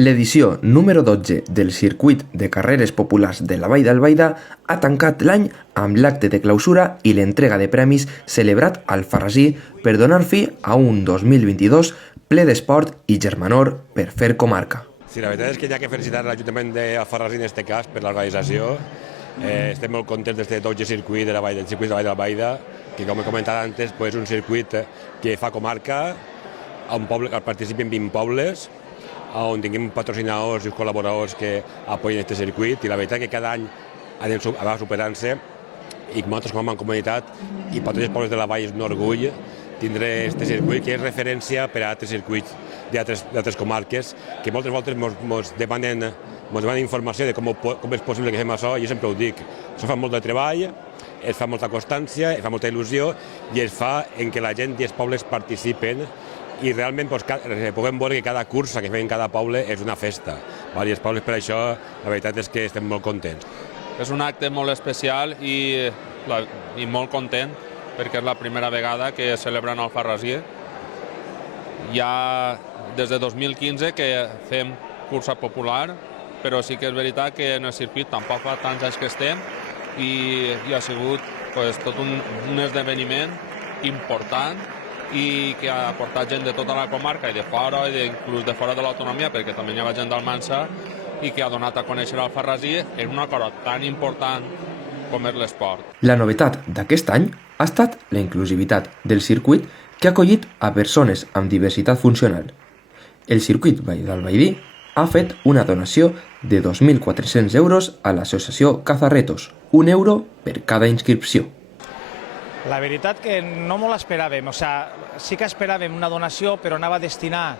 L'edició número 12 del Circuit de Carreres Populars de la Vall d'Albaida ha tancat l'any amb l'acte de clausura i l'entrega de premis celebrat al Alfarrasí per donar fi a un 2022 ple d'esport i germanor per fer comarca. Sí, la veritat és que hi ha que felicitar l'Ajuntament d'Alfarrasí en aquest cas per l'organització. Estem molt contents d'aquest 12 circuit de la Vall d'Albaida, que com he comentat antes és un circuit que fa comarca, on participen 20 pobles, on tinguem patrocinadors i col·laboradors que apoyen aquest circuit, i la veritat que cada any va superant-se, i nosaltres com a comunitat i per tots els pobles de la vall és un orgull tindre aquest circuit, que és referència per a altres circuits d'altres comarques, que moltes voltes ens demanen informació de com és possible que fem això, i jo sempre ho dic, això fa molt de treball, es fa molta constància, es fa molta il·lusió, i es fa en què la gent i els pobles participen, i realment puguem veure que cada cursa que fem en cada poble és una festa. I els pobles per això, la veritat és que estem molt contents. És un acte molt especial i molt content, perquè és la primera vegada que celebren el Alfarrasí. Ja des de 2015 que fem cursa popular, però sí que és veritat que en el circuit tampoc fa tants anys que estem, i ha sigut tot un esdeveniment important i que ha portat gent de tota la comarca i de fora, i inclús de fora de l'autonomia, perquè també hi ha gent d'Almansa, i que ha donat a conèixer l'Alfarrasí en una cosa tan important com és l'esport. La novetat d'aquest any ha estat la inclusivitat del circuit, que ha acollit a persones amb diversitat funcional. El circuit Vall d'Albaidí ha fet una donació de 2.400 euros a l'associació Cazarretos, €1 per cada inscripció. La veritat que no molt esperàvem, sí que esperàvem una donació, però anava a destinar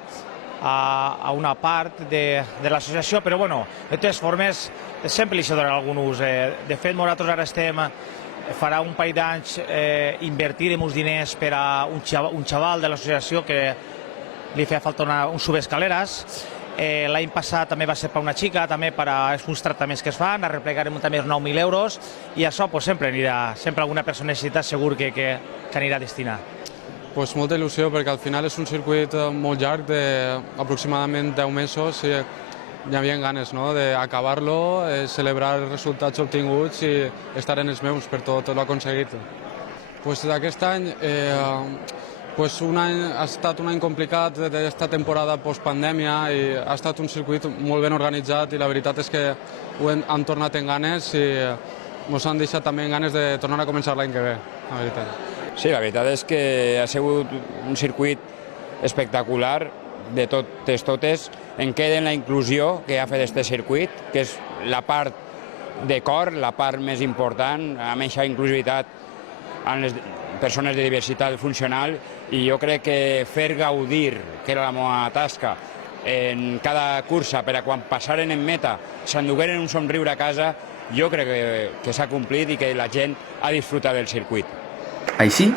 a una part de l'associació, però bueno, de totes formes sempre li se donarà algun ús. De fet, nosaltres ara farà un parell d'anys, invertirem uns diners per a un xaval de l'associació que li feia falta un subescaleres. L'any passat també va ser per una xica, també per a uns tractaments que es fan, arreplegarem també els 9.000 euros, i això sempre alguna persona necessita segur que anirà a destinar. Molta il·lusió, perquè al final és un circuit molt llarg, d'aproximadament 10 mesos, i hi havia ganes d'acabar-lo, celebrar els resultats obtinguts i estar en els meus per tot l'aconseguit. D'aquest any ha estat un any complicat d'aquesta temporada postpandèmia, i ha estat un circuit molt ben organitzat, i la veritat és que han tornat en ganes i ens han deixat també en ganes de tornar a començar l'any que ve, la veritat. Sí, la veritat és que ha sigut un circuit espectacular de totes. En queda la inclusió que ha fet aquest circuit, que és la part de cor, la part més important, amb aquesta inclusivitat amb les persones de diversitat funcional, i jo crec que fer gaudir, que era la meva tasca, en cada cursa, per a quan passaren en meta s'endugueren un somriure a casa, jo crec que s'ha complit i que la gent ha disfrutat del circuit. Així,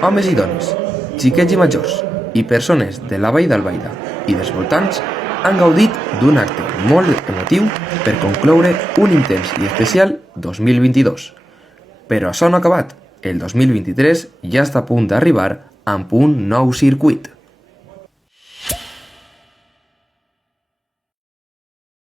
homes i dones, xiquets i majors i persones de la Vall d'Albaida i dels voltants han gaudit d'un acte molt emotiu per concloure un intens i especial 2022. Però això no ha acabat. El 2023 ja està a punt d'arribar amb un nou circuit.